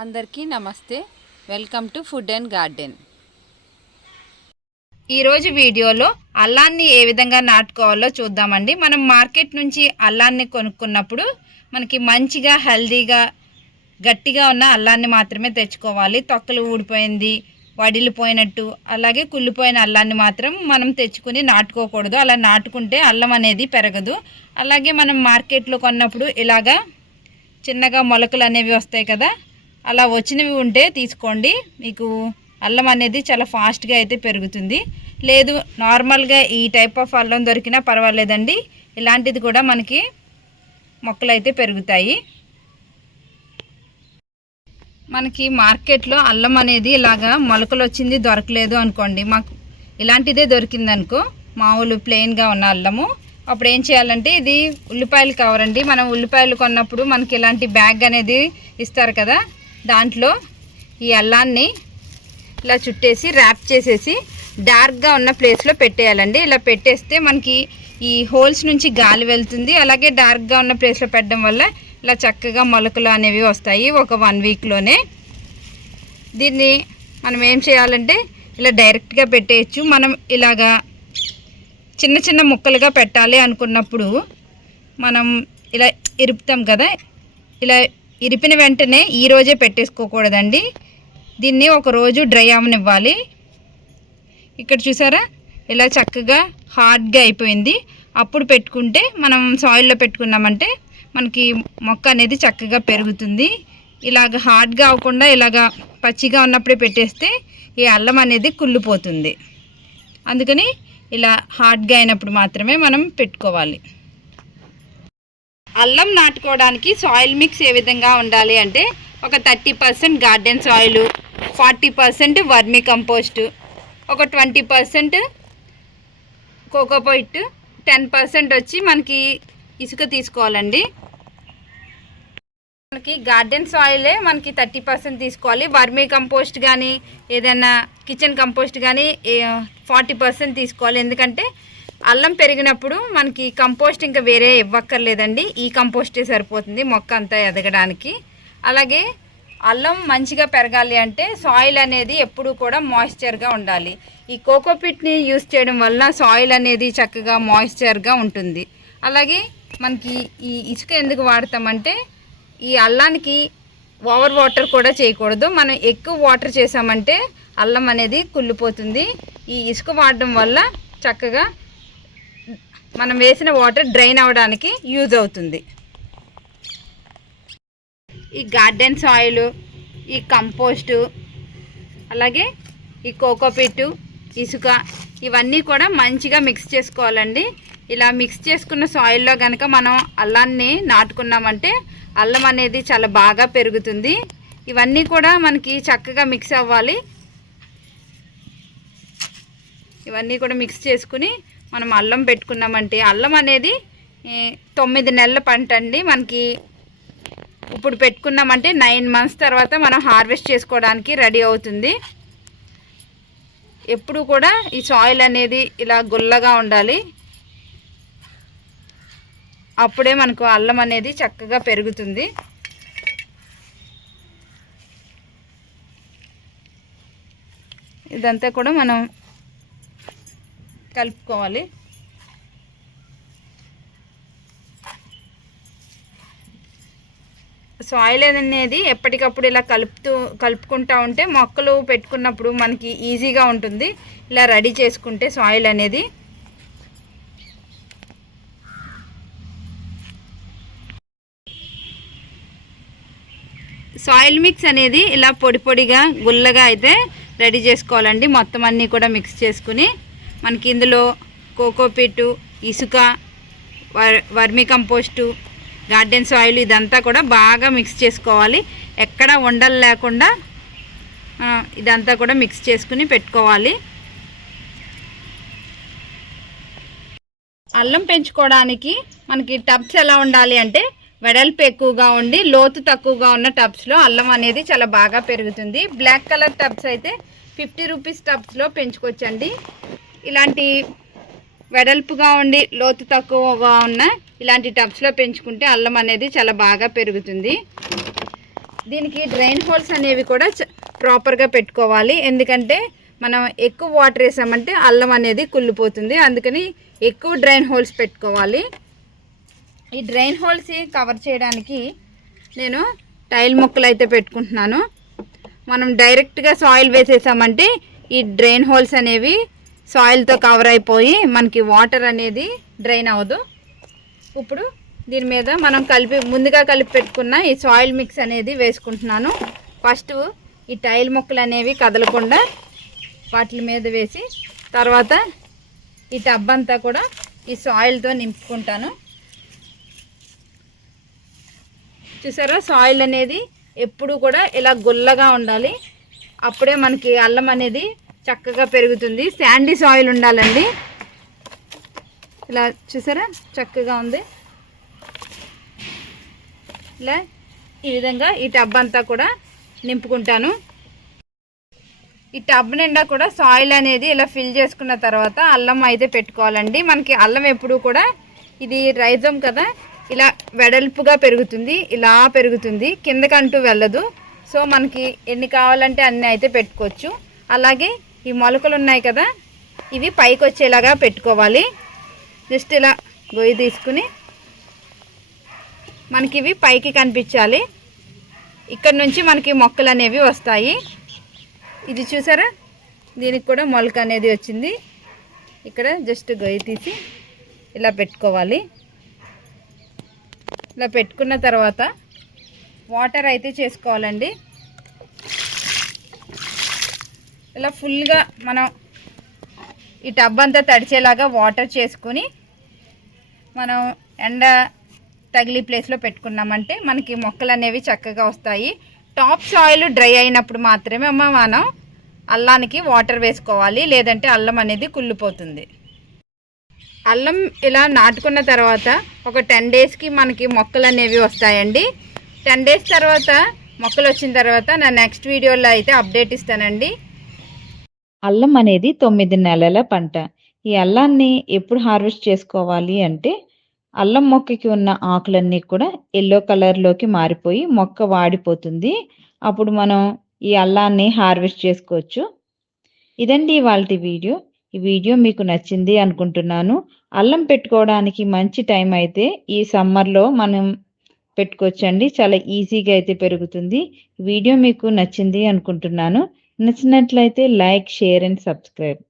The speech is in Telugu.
అందరికీ నమస్తే. Welcome to food and garden. ఈరోజు వీడియోలో అల్లాన్ని ఏ విధంగా నాటుకోవాలో చూద్దామండి. మనం మార్కెట్ నుంచి అల్లాన్ని కొనుక్కున్నప్పుడు మనకి మంచిగా హెల్దీగా గట్టిగా ఉన్న అల్లాన్ని మాత్రమే తెచ్చుకోవాలి. తొక్కలు ఊడిపోయింది, వడిలిపోయినట్టు, అలాగే కుళ్ళిపోయిన అల్లాన్ని మాత్రం మనం తెచ్చుకుని నాటుకోకూడదు. అలా నాటుకుంటే అల్లం అనేది పెరగదు. అలాగే మనం మార్కెట్లో కొన్నప్పుడు ఇలాగా చిన్నగా మొలకలు అనేవి వస్తాయి కదా, అలా వచ్చినవి ఉంటే తీసుకోండి. మీకు అల్లం అనేది చాలా ఫాస్ట్గా అయితే పెరుగుతుంది. లేదు నార్మల్గా ఈ టైప్ ఆఫ్ అల్లం దొరికినా పర్వాలేదండి, ఇలాంటిది కూడా మనకి మొక్కలు అయితే పెరుగుతాయి. మనకి మార్కెట్లో అల్లం అనేది ఇలాగా మొలకలు వచ్చింది దొరకలేదు అనుకోండి, మాకు ఇలాంటిదే దొరికిందనుకో, మామూలు ప్లెయిన్గా ఉన్న అల్లము, అప్పుడు ఏం చేయాలంటే ఇది ఉల్లిపాయలు కవర్ అండి. మనం ఉల్లిపాయలు కొన్నప్పుడు మనకి ఇలాంటి బ్యాగ్ అనేది ఇస్తారు కదా, దాంట్లో ఈ అల్లాన్ని ఇలా చుట్టేసి ర్యాప్ చేసేసి డార్క్గా ఉన్న ప్లేస్లో పెట్టేయాలండి. ఇలా పెట్టేస్తే మనకి ఈ హోల్స్ నుంచి గాలి వెళ్తుంది. అలాగే డార్క్గా ఉన్న ప్లేస్లో పెట్టడం వల్ల ఇలా చక్కగా మొలకలు అనేవి వస్తాయి ఒక 1 వీక్లోనే. దీన్ని మనం ఏం చేయాలంటే ఇలా డైరెక్ట్గా పెట్టేయచ్చు. మనం ఇలాగా చిన్న చిన్న ముక్కలుగా పెట్టాలి అనుకున్నప్పుడు మనం ఇలా ఇరుపుతాం కదా, ఇలా ఇరిపిన వెంటనే ఈరోజే పెట్టేసుకోకూడదండి. దీన్ని ఒక రోజు డ్రై అవనివ్వాలి. ఇక్కడ చూసారా ఇలా చక్కగా హార్డ్గా అయిపోయింది. అప్పుడు పెట్టుకుంటే మనం సాయిల్లో పెట్టుకున్నామంటే మనకి మొక్క అనేది చక్కగా పెరుగుతుంది. ఇలాగ హార్డ్గా అవ్వకుండా ఇలాగ పచ్చిగా ఉన్నప్పుడే పెట్టేస్తే ఈ అల్లం అనేది కుళ్ళిపోతుంది. అందుకని ఇలా హార్డ్గా అయినప్పుడు మాత్రమే మనం పెట్టుకోవాలి. అల్లం నాటుకోవడానికి సాయిల్ మిక్స్ ఏ విధంగా ఉండాలి అంటే ఒక 30% గార్డెన్ సాయిల్, 40% వర్మీ కంపోస్ట్, ఒక 20% కోకోపైట్, 10% వచ్చి మనకి ఇసుక తీసుకోవాలండి. మనకి గార్డెన్ సాయిలే మనకి 30% తీసుకోవాలి. వర్మీ కంపోస్ట్ కానీ ఏదైనా కిచెన్ కంపోస్ట్ కానీ 40% తీసుకోవాలి. ఎందుకంటే అల్లం పెరిగినప్పుడు మనకి కంపోస్ట్ ఇంకా వేరే ఇవ్వక్కర్లేదండి, ఈ కంపోస్టే సరిపోతుంది మొక్క అంతా ఎదగడానికి. అలాగే అల్లం మంచిగా పెరగాలి అంటే సాయిల్ అనేది ఎప్పుడూ కూడా మాయిశ్చర్గా ఉండాలి. ఈ కోకోపిట్ని యూస్ చేయడం వల్ల సాయిల్ అనేది చక్కగా మాయిశ్చర్గా ఉంటుంది. అలాగే మనకి ఈ ఇసుక ఎందుకు వాడతామంటే ఈ అల్లానికి ఓవర్ వాటర్ కూడా చేయకూడదు. మనం ఎక్కువ వాటర్ చేసామంటే అల్లం అనేది కుళ్ళిపోతుంది. ఈ ఇసుక వాడడం వల్ల చక్కగా మనం వేసిన వాటర్ డ్రైన్ అవ్వడానికి యూజ్ అవుతుంది. ఈ గార్డెన్ సాయిల్, ఈ కంపోస్టు, అలాగే ఈ కోకోపిట్టు, ఇసుక, ఇవన్నీ కూడా మంచిగా మిక్స్ చేసుకోవాలండి. ఇలా మిక్స్ చేసుకున్న సాయిల్లో కనుక మనం అల్లాన్ని నాటుకున్నామంటే అల్లం అనేది చాలా బాగా పెరుగుతుంది. ఇవన్నీ కూడా మనకి చక్కగా మిక్స్ అవ్వాలి. ఇవన్నీ కూడా మిక్స్ చేసుకుని మనం అల్లం పెట్టుకున్నామంటే అల్లం అనేది 9 నెలల పంట అండి. మనకి ఇప్పుడు పెట్టుకున్నామంటే 9 మంత్స్ తర్వాత మనం హార్వెస్ట్ చేసుకోవడానికి రెడీ అవుతుంది. ఎప్పుడు కూడా ఈ సాయిల్ అనేది ఇలా గుల్లగా ఉండాలి, అప్పుడే మనకు అల్లం అనేది చక్కగా పెరుగుతుంది. ఇదంతా కూడా మనం కలుపుకోవాలి. సాయిల్ అనేది ఎప్పటికప్పుడు ఇలా కలుపుకుంటూ ఉంటే మొక్కలు పెట్టుకున్నప్పుడు మనకి ఈజీగా ఉంటుంది. ఇలా రెడీ చేసుకుంటే సాయిల్ అనేది సాయిల్ మిక్స్ అనేది ఇలా పొడి పొడిగా గుల్లగా అయితే రెడీ చేసుకోవాలండి. మొత్తం అన్నీ కూడా మిక్స్ చేసుకుని మనకి ఇందులో కోకోపిట్టు, ఇసుక, వర్మీ కంపోస్టు, గార్డెన్ సాయిల్ ఇదంతా కూడా బాగా మిక్స్ చేసుకోవాలి. ఎక్కడ ఉండలు లేకుండా ఇదంతా కూడా మిక్స్ చేసుకుని పెట్టుకోవాలి. అల్లం పెంచుకోవడానికి మనకి టబ్స్ ఎలా ఉండాలి అంటే వెడల్పు ఎక్కువగా ఉండి లోతు తక్కువగా ఉన్న టబ్స్లో అల్లం అనేది చాలా బాగా పెరుగుతుంది. బ్లాక్ కలర్ టబ్స్ అయితే 50 రూపీస్ టబ్స్లో పెంచుకోవచ్చండి. ఇలాంటి వెడల్పుగా ఉండి లోతు తక్కువగా ఉన్న ఇలాంటి టబ్స్లో పెంచుకుంటే అల్లం అనేది చాలా బాగా పెరుగుతుంది. దీనికి డ్రైన్ హోల్స్ అనేవి కూడా ప్రాపర్గా పెట్టుకోవాలి. ఎందుకంటే మనం ఎక్కువ వాటర్ వేసామంటే అల్లం అనేది కుళ్ళిపోతుంది. అందుకని ఎక్కువ డ్రైన్ హోల్స్ పెట్టుకోవాలి. ఈ డ్రైన్ హోల్స్ కవర్ చేయడానికి నేను టైల్ మొక్కలు అయితే పెట్టుకుంటున్నాను. మనం డైరెక్ట్గా సాయిల్ వేసేసామంటే ఈ డ్రైన్ హోల్స్ అనేవి సాయిల్తో కవర్ అయిపోయి మనకి వాటర్ అనేది డ్రైన్ అవ్వదు. ఇప్పుడు దీని మీద మనం ముందుగా కలిపి పెట్టుకున్న ఈ సాయిల్ మిక్స్ అనేది వేసుకుంటున్నాను. ఫస్ట్ ఈ టైల్ మొక్కలు అనేవి కదలకుండా వాటి మీద వేసి తర్వాత ఈ టబ్ అంతా కూడా ఈ సాయిల్తో నింపుకుంటాను. చూసారా, సాయిల్ అనేది ఎప్పుడు కూడా ఇలా గుల్లగా ఉండాలి. అప్పుడే మనకి అల్లం అనేది చక్కగా పెరుగుతుంది. శాండీ సాయిల్ ఉండాలండి. ఇలా చూసారా చక్కగా ఉంది. ఇలా ఈ విధంగా ఈ టబ్ అంతా కూడా నింపుకుంటాను. ఈ టబ్ నిండా కూడా సాయిల్ అనేది ఇలా ఫిల్ చేసుకున్న తర్వాత అల్లం అయితే పెట్టుకోవాలండి. మనకి అల్లం ఎప్పుడు కూడా ఇది రైజోమ్ కదా, ఇలా వెడల్పుగా పెరుగుతుంది, ఇలా పెరుగుతుంది, కిందకంటూ వెళ్ళదు. సో మనకి ఎన్ని కావాలంటే అన్నీ అయితే పెట్టుకోవచ్చు. అలాగే ఈ మొలకలు ఉన్నాయి కదా, ఇవి పైకి వచ్చేలాగా పెట్టుకోవాలి. జస్ట్ ఇలా గొయ్యి తీసుకుని మనకి ఇవి పైకి కనిపించాలి. ఇక్కడ నుంచి మనకి మొక్కలు అనేవి వస్తాయి. ఇది చూసారా, దీనికి కూడా మొలక అనేది వచ్చింది. ఇక్కడ జస్ట్ గొయ్యి తీసి ఇలా పెట్టుకోవాలి. ఇలా పెట్టుకున్న తర్వాత వాటర్ అయితే చేసుకోవాలండి. ఇలా ఫుల్గా మనం ఈ టబ్ అంతా తడిచేలాగా వాటర్ చేసుకుని మనం ఎండ తగిలి ప్లేస్లో పెట్టుకున్నామంటే మనకి మొక్కలు అనేవి చక్కగా వస్తాయి. టాప్ సాయిల్ డ్రై అయినప్పుడు మాత్రమే మనం అల్లానికి వాటర్ వేసుకోవాలి, లేదంటే అల్లం అనేది కుళ్ళిపోతుంది. అల్లం ఇలా నాటుకున్న తర్వాత ఒక 10 డేస్కి మనకి మొక్కలు అనేవి వస్తాయండి. 10 డేస్ తర్వాత మొక్కలు వచ్చిన తర్వాత నా నెక్స్ట్ వీడియోలో అయితే అప్డేట్ ఇస్తానండి. అల్లం అనేది 9 నెలల పంట. ఈ అల్లాన్ని ఎప్పుడు హార్వెస్ట్ చేసుకోవాలి అంటే అల్లం మొక్కకి ఉన్న ఆకులన్నీ కూడా ఎల్లో కలర్లోకి మారిపోయి మొక్క వాడిపోతుంది. అప్పుడు మనం ఈ అల్లాన్ని హార్వెస్ట్ చేసుకోవచ్చు. ఇదండి ఇవాల్టి వీడియో. ఈ వీడియో మీకు నచ్చింది అనుకుంటున్నాను. అల్లం పెట్టుకోవడానికి మంచి టైం అయితే ఈ సమ్మర్లో మనం పెట్టుకోవచ్చండి. చాలా ఈజీగా అయితే పెరుగుతుంది. వీడియో మీకు నచ్చింది అనుకుంటున్నాను. నచ్చినట్లయితే లైక్, షేర్ అండ్ సబ్స్క్రైబ్.